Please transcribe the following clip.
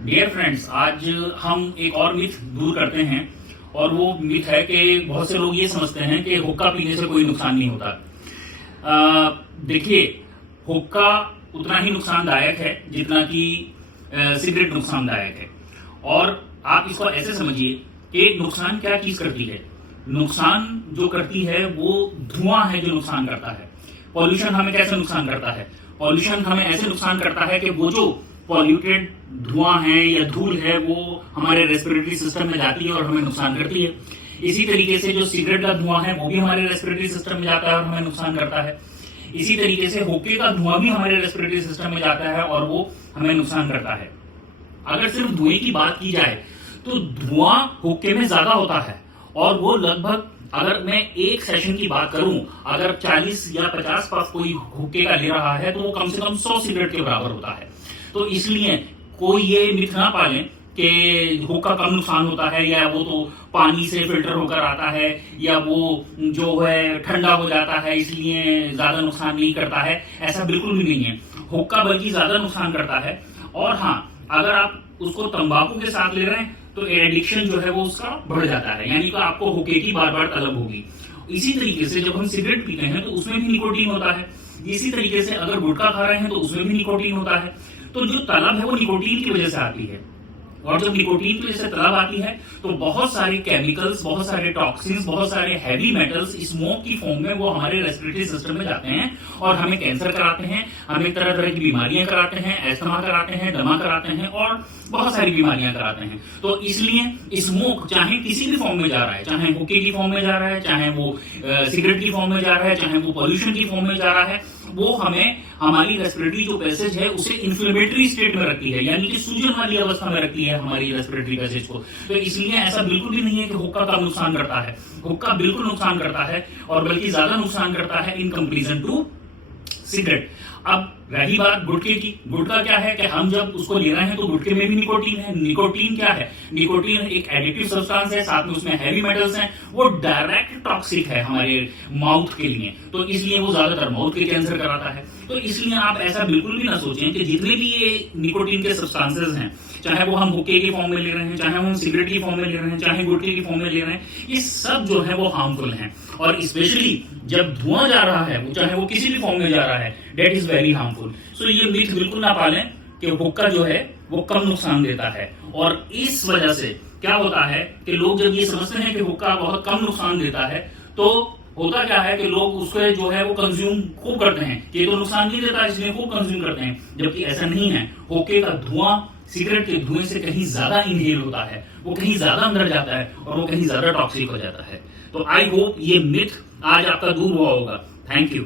Dear friends, आज हम एक और मिथ दूर करते हैं और वो मिथ है कि बहुत से लोग ये समझते हैं कि हुक्का पीने से कोई नुकसान नहीं होता। देखिए, हुक्का उतना ही नुकसानदायक है जितना कि सिगरेट नुकसानदायक है। और आप इसको ऐसे समझिए कि नुकसान क्या चीज करती है। नुकसान जो करती है वो धुआं है जो नुकसान करता है। पॉल्यूशन हमें कैसे नुकसान करता है? पॉल्यूशन हमें ऐसे नुकसान करता है कि वो जो पॉल्यूटेड धुआं है या धूल है वो हमारे रेस्पिरेटरी सिस्टम में जाती है और हमें नुकसान करती है। इसी तरीके से जो सिगरेट का धुआं है वो भी हमारे रेस्पिरेटरी सिस्टम में जाता है और हमें नुकसान करता है। इसी तरीके से हुक्के का धुआं भी हमारे रेस्पिरेटरी सिस्टम में जाता है और वो हमें नुकसान करता है। अगर सिर्फ धुएं की बात की जाए तो धुआं हुक्के में ज्यादा होता है और वो लगभग, अगर मैं एक सेशन की बात करूं, अगर 40 या 50 पफ कोई हुक्के का ले रहा है तो वो कम से कम 100 सिगरेट के बराबर होता है। तो इसलिए कोई ये मिथ ना पालें कि हुक्का कम नुकसान होता है या वो तो पानी से फिल्टर होकर आता है या वो जो है ठंडा हो जाता है इसलिए ज्यादा नुकसान नहीं करता है। ऐसा बिल्कुल भी नहीं है। हुक्का बल्कि ज्यादा नुकसान करता है। और हाँ, अगर आप उसको तंबाकू के साथ ले रहे हैं तो एडिक्शन जो है वो उसका बढ़ जाता है, यानी कि आपको हुक्के की बार बार तलब होगी। इसी तरीके से जब हम सिगरेट पीते हैं तो उसमें भी निकोटीन होता है। इसी तरीके से अगर गुटखा खा रहे हैं तो उसमें भी निकोटीन होता है। तो जो तलब है वो निकोटीन की वजह से आती है। और जब निकोटीन की वजह से तलब आती है तो बहुत सारे केमिकल्स, बहुत सारे टॉक्सिन्स, बहुत सारे हैवी मेटल्स स्मोक की फॉर्म में वो हमारे रेस्पिरेटरी सिस्टम में जाते हैं और हमें कैंसर कराते हैं, हमें तरह तरह की बीमारियां कराते हैं, एस्थमा कराते हैं, दमा कराते हैं और बहुत सारी बीमारियां कराते हैं। तो इसलिए स्मोक चाहे किसी भी फॉर्म में जा रहा है, चाहे हुक्के की फॉर्म में जा रहा है, चाहे वो सिगरेट की फॉर्म में जा रहा है, चाहे वो पॉल्यूशन की फॉर्म में जा रहा है, वो हमें हमारी रेस्पिरेटरी जो पैसेज है उसे इन्फ्लेमेटरी स्टेट में रखती है, यानी कि सूजन वाली अवस्था में रखती है हमारी रेस्पिरेटरी पैसेज को। तो इसलिए ऐसा बिल्कुल भी नहीं है कि हुक्का कम नुकसान करता है। हुक्का बिल्कुल नुकसान करता है और बल्कि ज्यादा नुकसान करता है इन कंपेरिजन टू सिगरेट। अब रही बात गुटखे की, गुटखा क्या है कि हम जब उसको ले रहे हैं तो गुटखे में भी निकोटीन है। निकोटीन क्या है? निकोटीन एक एडिक्टिव सब्सटेंस है, साथ में उसमें हैवी मेटल्स हैं, वो डायरेक्ट टॉक्सिक है हमारे माउथ के लिए। तो इसलिए वो ज्यादातर माउथ के कैंसर कराता है। तो इसलिए आप ऐसा बिल्कुल भी ना सोचें कि जितने भी ये निकोटीन के सब्सटेंसेस हैं, चाहे वो हम हुक्के की फॉर्म में ले रहे हैं, चाहे हम सिगरेट की फॉर्म में ले रहे हैं, चाहे गुटखे की फॉर्म में ले रहे हैं, ये सब जो है वो हार्मफुल हैं। और स्पेशली जब धुआं जा रहा है, वो चाहे वो किसी भी फॉर्म में जा रहा है, डेट इज वेरी हार्मफुल। सो ये मिथ बिल्कुल ना पालें कि हुक्का जो है वो कम नुकसान देता है। और इस वजह से क्या होता है कि लोग जब ये समझते हैं कि हुक्का बहुत कम नुकसान देता है तो होता क्या है कि लोग उसको जो है वो कंज्यूम खूब करते हैं कि ये तो नुकसान नहीं देता इसलिए खूब कंज्यूम करते हैं, जबकि ऐसा नहीं है। हुक्के का धुआं सिगरेट के धुएं से कहीं ज्यादा इनहेल होता है, वो कहीं ज्यादा अंदर जाता है और वो कहीं ज्यादा टॉक्सिक हो जाता है। तो आई होप ये मिथ आज आपका दूर हुआ होगा। Thank you.